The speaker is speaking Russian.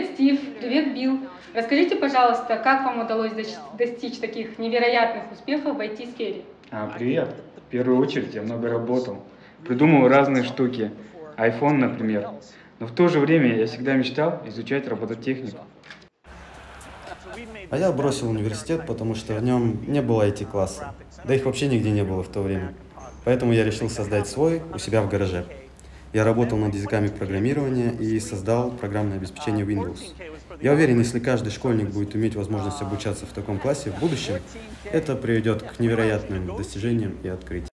Привет, Стив! Привет, Билл! Расскажите, пожалуйста, как вам удалось достичь таких невероятных успехов в IT-сфере? Привет. В первую очередь я много работал. Придумал разные штуки. iPhone, например. Но в то же время я всегда мечтал изучать робототехнику. А я бросил университет, потому что в нем не было IT-класса. Да их вообще нигде не было в то время. Поэтому я решил создать свой у себя в гараже. Я работал над языками программирования и создал программное обеспечение Windows. Я уверен, если каждый школьник будет иметь возможность обучаться в таком классе в будущем, это приведет к невероятным достижениям и открытиям.